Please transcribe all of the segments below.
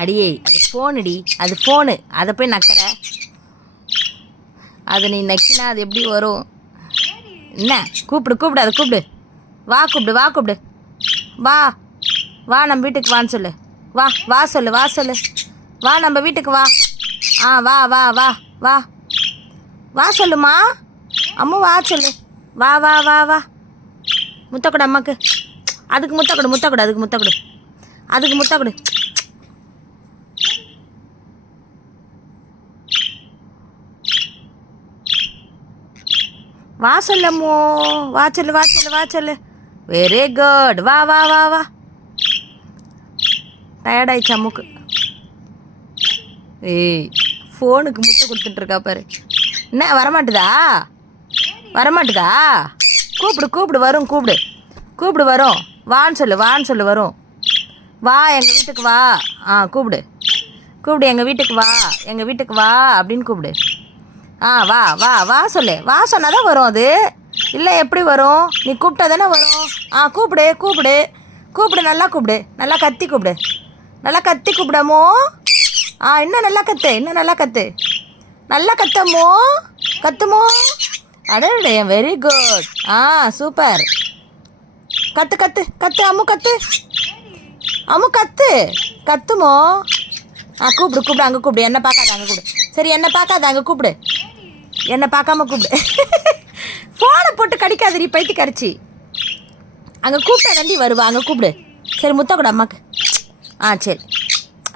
அடியே அது ஃபோனுடி, அது ஃபோனு. அதை போய் நக்கிற. அதை நீ நக்கினா அது எப்படி வரும்? என்ன கூப்பிடு கூப்பிடு, அதை கூப்பிடு. வா கூப்பிடு, வா கூப்பிடு, வா வா நம்ம வீட்டுக்கு வான்னு சொல்லு. வா வா சொல்லு, வா சொல்லு, வா நம்ம வீட்டுக்கு வா. வா வா வா வா வா சொல்லுமா. அம்மா வா சொல்லு. வா வா வா வா. முத்தக்கூட அம்மாக்கு. அதுக்கு முத்தக்கூடு, முத்தக்கூடு, அதுக்கு முத்தக்கூடு, அதுக்கு முத்தக்கூடு. வா சொல்லம்மோ, வா சொல்லு, வா சொல்லு, வா சொல்லு. Very good. வா வா வா வா. டயர்டாயிடுச்சு அம்முக்கு. ஏய் ஃபோனுக்கு முட்டை கொடுத்துட்ருக்கா பாரு. என்ன வரமாட்டுதா, வரமாட்டுதா? கூப்பிடு கூப்பிடு, வரும் கூப்பிடு, கூப்பிடு வரும். வான்னு சொல்லு, வான்னு சொல்லு, வரும். வா எங்கள் வீட்டுக்கு வா. கூப்பிடு கூப்பிடு, எங்கள் வீட்டுக்கு வா, எங்கள் வீட்டுக்கு வா அப்படின்னு கூப்பிடு. வா வா வா சொல்லு. வா சொன்னால் தான் வரும் அது. இல்லை எப்படி வரும்? நீ கூப்பிட்டா தானே வரும். கூப்பிடு கூப்பிடு கூப்பிடு, நல்லா கூப்பிடு, நல்லா கத்தி கூப்பிடு, நல்லா கத்தி கூப்பிடாமோ. இன்னும் நல்லா கத்து, இன்னும் நல்லா கத்து, நல்லா கத்தமோ, கத்துமோ. அடடே வெரி குட். சூப்பர். கத்து கத்து கத்து, அம்மு கத்து, அம்மு கத்து, கத்துமோ. கூப்பிடு கூப்பிடு, அங்கே கூப்பிடு. என்ன பார்க்காத அங்கே கூப்பிடு. சரி என்ன பார்க்காத அங்கே கூப்பிடு, என்னை பார்க்காம கூப்பிடு. ஃபோனை போட்டு கடிக்காதடி பைத்தி கரைச்சி. அங்கே கூப்பிட்டா தண்டி வருவா, அங்கே கூப்பிடு. சரி முத்தா கூட அம்மாக்கு. சரி.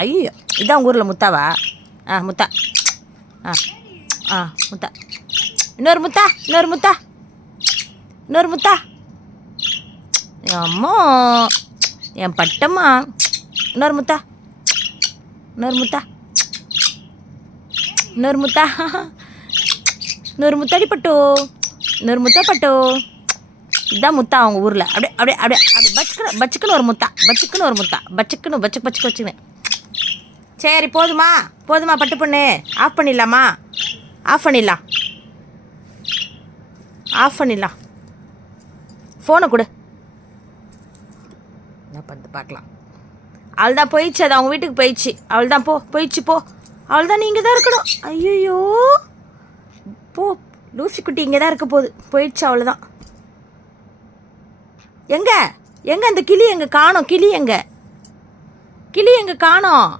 ஐயோ இதான் உங்கள் ஊரில் முத்தாவா? முத்தா. முத்தா. இன்னொரு முத்தா, இன்னொரு முத்தா, இன்னொரு முத்தா. அம்மா என் பட்டம்மா. இன்னொரு முத்தா, இன்னொரு முத்தா, இன்னொரு முத்தா, இன்னொரு முத்தாடி பட்டோ, இன்னொரு முத்தா பட்டோ. இதுதான் முத்தா அவங்க ஊரில். அப்படியே அப்படியே அப்படியே அப்படி பச்சுக்கணும், பச்சுக்குன்னு ஒரு முத்தா, பச்சுக்குன்னு ஒரு முத்தா, பச்சுக்குன்னு பச்சுக்கு பச்சுக்கு வச்சுக்கணும். சரி போதுமா, போதுமா பட்டு பொண்ணு. ஆஃப் பண்ணிடலாமா? ஆஃப் பண்ணிடலாம், ஆஃப் பண்ணிடலாம். ஃபோனை கொடு, என்ன பண்ணு பார்க்கலாம். அவள் தான் போயிடுச்சு, அது அவங்க வீட்டுக்கு போயிடுச்சு. அவள் தான் போ, போயிடுச்சு போ. அவள் தான் நீங்கள் தான் இருக்கணும். ஐயோ போ, லூசி குட்டி இங்கே தான் இருக்க போகுது. போயிடுச்சு அவ்வளோதான். எங்கே எங்கே அந்த கிளி எங்கே காணோம்? கிளி எங்கே, கிளி எங்கே காணோம்?